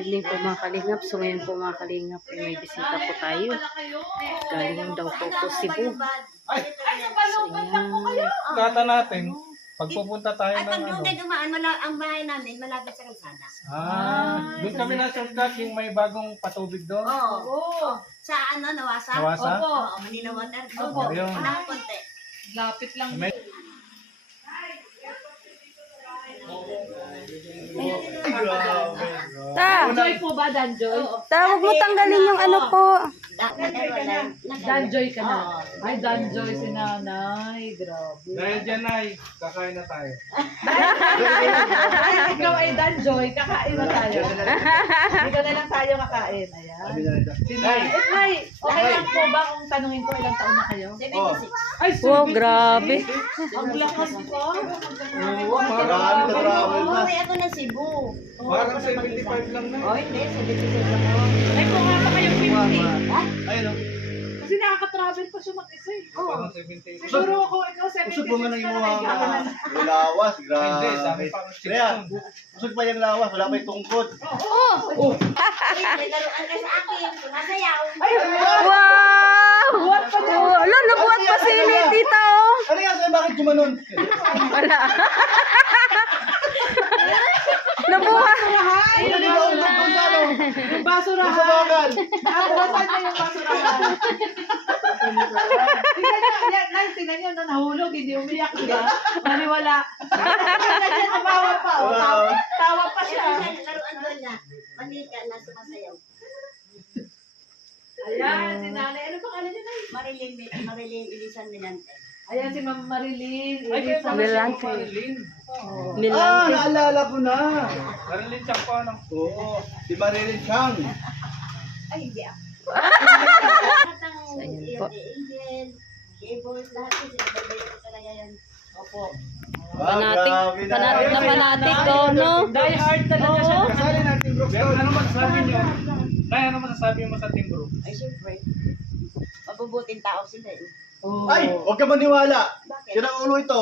evening po mga kalingap. So ngayon po mga kalingap, may bisita po tayo. Galing daw po po Cebu. Ay, So yan. kata natin, pagpupunta tayo Ay, ng pag doon ano. tayo dumaan, ang bahay namin, malapit sa kalsada. Doon kami na shortcut, yung may bagong patubig doon. Oo. Sa ano, Nawasa? Nawasa? Oo, Manila Water. Opo. Ayun. Unang konti. Lapit lang. May... Ta! Danjoy po ba, Danjoy? Ta, huwag mo tanggalin yung ano po. Danjoy ka na. Oo. Ay, Danjoy si nanay. Grabe. Dahil dyan ay, kakain na tayo. Ay, ikaw ay Danjoy. Kakain na tayo. Dito na lang tayo kakain. Ayan. Si Nay. Nay, okay lang po ba kung tanungin ko ilang taon na kayo? 76. Ay, Wow, grabe. Ang lakas ko. Parang Umuwi ako ng Cebu. Parang 75 lang na. Oh, hindi. 76 ako. Ay, kung nga pa kayong 50. Ayun o. Kasi nakaka-travel pa siya mag-isa eh. Parang 76. Siguro ako, ikaw 76 Usog pa man ang ka imo na mga lawas, Hindi, dami grabe. pa ang Kaya, chicken. usog pa yung lawas, wala pa yung tungkod. Ay, may laruan ka sa akin. Sumasayaw. Wow! Wala, nabuhat pa si tita oh. Ano nga sa'yo, bakit gumanon? Wala. Nabuhat. Ay, Ano ba ang doon sa ano? yung basurahan. Sa bakal. Nasaan na yung basurahan? Tingnan nyo, na nahulog, hindi umiyak, di ba? Maniwala. Tingnan nyo, tumawa pa. Oh. Tawa pa siya. Kasi laruan doon na. Manika na sumasayaw. Ayan, si nanay. Ano pangalan niya, Nay? Marilyn Ilisan Milante. Ayan, si Ma'am Marilyn. Ay, kaya pala siya Milante. Marilyn. Ah, Milante. naalala ko na. Marilyn siya pa ano. Oo, si Marilyn Chang. Ay, hindi ako. Lahat ng Ayan yung po. Angel, Gables, lahat yun. Sinababayan ko talaga yan. Opo. Fanatic, fanatic na fanatic ko, no? Die hard talaga siya. Kasali natin, bro. Pero ano masasabi niyo? Nay, ano masasabi mo sa team bro? Ay, syempre. Mabubuting tao sila eh. Oh. Ay, huwag ka maniwala. Bakit? Yan ang ulo ito.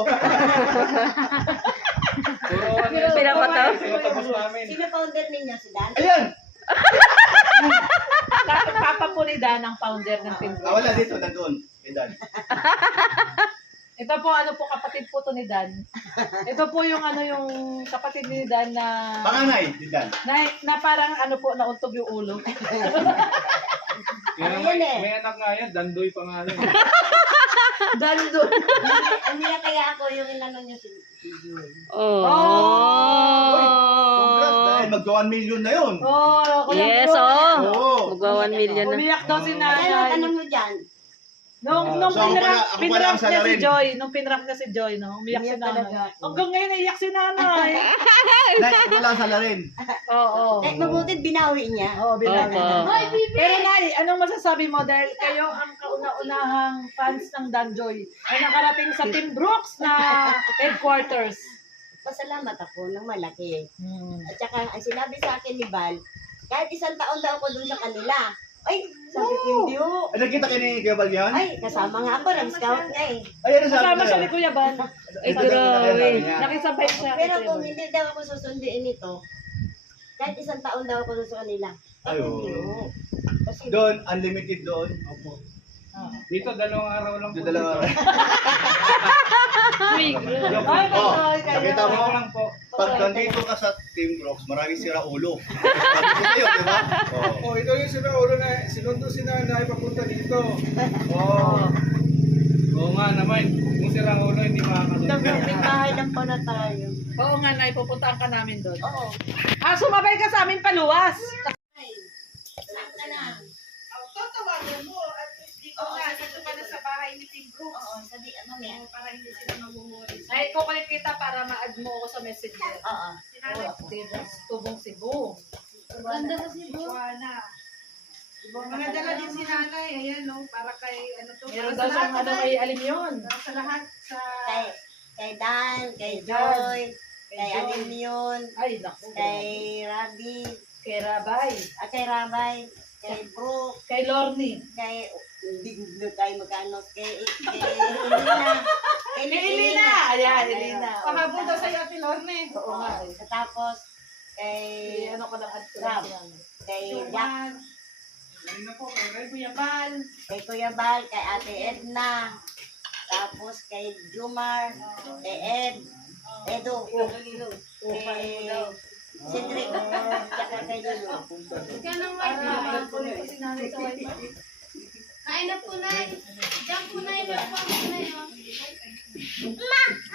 Puro ano yun, Pinapataw. pinatapos namin. Sino founder ninyo? Si Dan? Ayan. Papa po ni Dan ang founder ng Team Bro. Wala dito, nandun. Edan. Ito po, ano po, kapatid po to ni Dan. Ito po yung ano yung kapatid ni Dan na Panganay, Edan. na parang ano po, nauntog yung ulo. Yan ang may anak nga yan, Dandoy pa nga rin. Dan doon. Ang nila kaya ako yung inano niyo si Joy. Congrats, Oh. dahil mag-1 million na yun. Oh, Kuya Yes, Bro. Oo. Magwa 1 million na. Umiyak daw si Ano ang nanay. tanong mo dyan? Nung So, ako pinrank pala niya ang si salarin. Joy, nung pinrank niya si Joy, no? Umiyak si Umiyak nanay. talaga ako. Hanggang ngayon naiyak si nanay. Dahil ito lang sa larin. Oo. Eh, mabuti binawi niya. Oo, binawi Opo. na. Pero Nay, anong masasabi mo dahil kayo ang kauna-unahang fans ng Danjoy na nakarating sa Team Brooks na headquarters? Pasalamat ako ng malaki. At saka, ang sinabi sa akin ni Val, kahit isang taon daw ako dun sa kanila. Ay, sabi ko hindi ho. Ay, nakita kayo ni Kuya Bal yan? Ay, kasama nga ako, nag-scout nga eh. Ay, ano sabi Kasama ko siya yan? ni Kuya Ban. Ay, grabe. Nakisabay siya. Pero kung hindi daw ako susunduin ito, kahit isang taon daw ako dun sa kanila. Ay, hindi oo. ho. Kasi, Doon, unlimited doon. Opo. Dito, 2 araw lang po. Doon dalawa. Ay, Oh, Danjoy, kayo. nakita mo? Dito lang po. Pag nandito ka sa Team Brooks, maraming sira ulo. Sabi ko sa'yo, di ba? Oo. Oh, ito yung sinaulo na sinundo si nanay papunta dito. Oo. Oo nga naman. Kung sirang ulo, hindi makakasunod. may bahay lang pa na tayo. Oo nga, Nay, pupuntahan ka namin doon. Oo. Sumabay ka sa amin paluwas. Saan ka na? Tatawagan mo at dito dito ka na sa bahay ni Team Brooks. Oo, sabi, ano nga? Para hindi sila mag-worry. Ay, kukulit kita para ma-add mo ako sa messenger. Oo. Tubong Cebu. Ganda sa Cebu. Mga dala din si nanay, ayan no, para kay ano to. Meron para daw sa siyang lahat, ano Nay. kay Alim yun. Para sa lahat, sa... Kay Dan, kay Joy, kay Joy. Alim yun, Ay, naku. kay Rabi, Kay Rabay. kay Rabay, kay Brooke, Kay Lorne. kay hindi tayo magkano kay Elena. Kay Kay Elena. Ayan, Elena. Pahabol daw sa'yo, Ate Lorne. Oo nga eh. Tapos kay Ano ko lang at Rob, kay Jack, kay Kuya Bal, kay Ate Edna, tapos kay Jumar, kay Edo, kay Cedric, tsaka kay Lulu. Kain na po, Nay. Diyan po, Nay.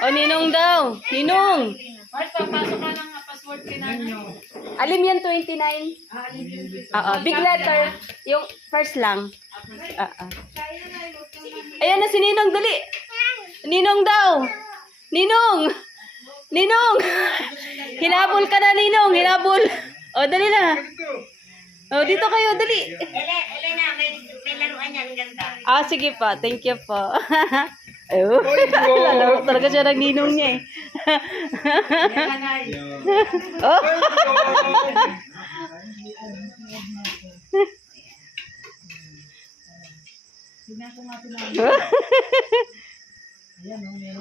O, Ninong daw. Ninong. Marta, pasok ka ng password kay Nanay. Alim yan, 29. Oo, big letter. Yung first lang. Ayan na si Ninong, dali. Ninong daw. Ninong. Ninong. Hinabol ka na, Ninong. Hinabol. O, dali na. O, dito kayo, dali. Elena, may laruan yan, ganda. Ah, sige pa. Thank you po. Ayun. Lalaro talaga siya ng Ninong niya eh. Oh.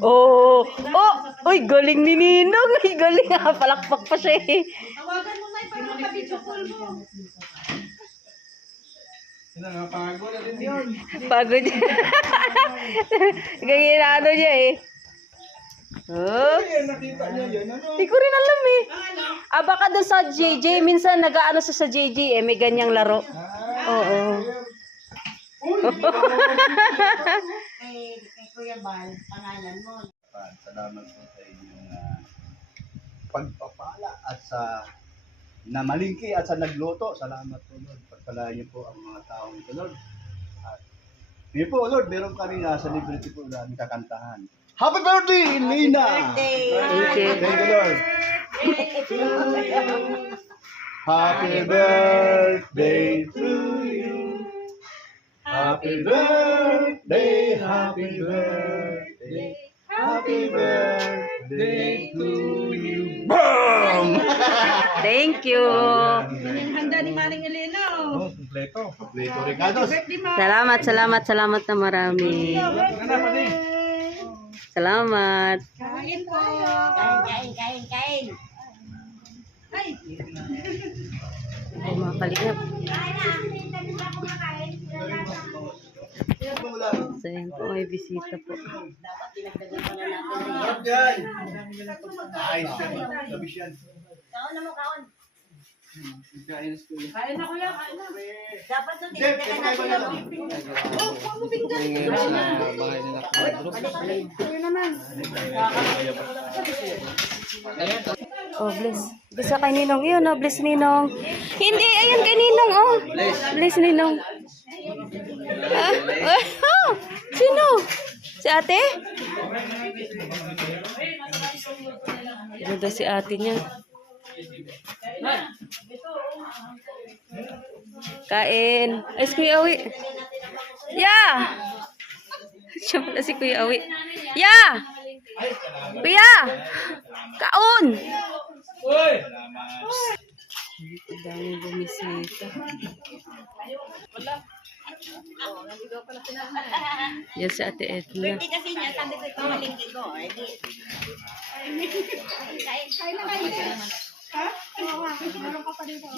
Oh, oh, uy, galing ni Ninong. Uy, galing ha. Palakpak pa siya eh. Tawagan mo, Nay, para makabidyo call mo. Napagod na din yun. Pagod niya. Gagina niya eh. Oh. Nakita niya yan, ano? Hindi ko rin alam eh. Ah, baka doon sa JJ. Minsan nag-aano sa JJ eh. May ganyang laro. Oo. Kay Kuya Bal, pangalan mo. Salamat po sa inyong pagpapala at sa namalingki at sa nagluto. Salamat po, Lord. Pagpalain niyo po ang mga taong ito, Lord. At ngayon po, Lord, meron kami sa liberty po na kakantahan. Happy birthday, Nina! Thank you. Thank you, Lord. Happy birthday to you. Happy birthday, happy birthday, happy birthday to you. Boom! Thank you. Yung handa ni Maring Elena. Oh, kompleto. Lito Ricardos. Salamat na marami. Salamat. Kain po. Kain. Ay, Ay, mga kalingap. So, yan po, may bisita po. Dapat dinagdagan pa na natin. Ayos yan. Labis yan. Kaon na mo, kaon. kain na kuya, kain na. Dapat nung Jeff, dinagdagan ito kayo natin. Oh, bless. Bless ka kay Ninong. Yun, oh, bless Ninong. Hindi, ayun kay Ninong, oh. Bless Ninong. Oh, sino? Si ate? Ano daw si ate niya? Kain. Ay, si Kuya Awi. Yeah! Siya pala si Kuya Awi. Yeah! Kuya! Kaon! Uy! Ang daming bumisita. Yan si Ate Edna. Birthday kasi niya, sabi ko ikaw malingki ko. Ay, di. Kain na kayo. Ha? Meron ka pa dito.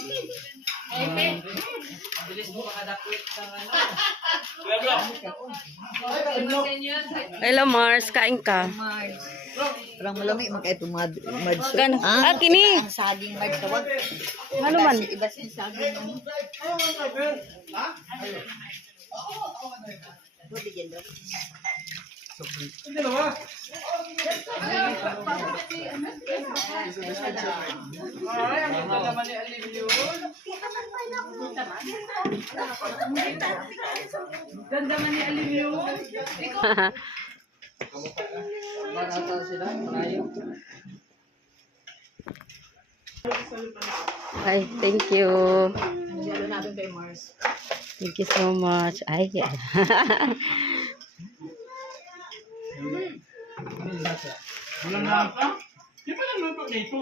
Hello Mars, kain ka. Parang malami magkaya tumad. Gano? Ah, kini. Ang saging Marge tawag. Ano man? Iba sin saging. Buti dyan doon. Hindi naman. Ay, ang ganda naman ni Alim yun. Ganda man ni Alim yun. Ay, thank you. Lalo natin kay Mars. Thank you so much. Ay, Walang lasa. Di ba nang luto nito?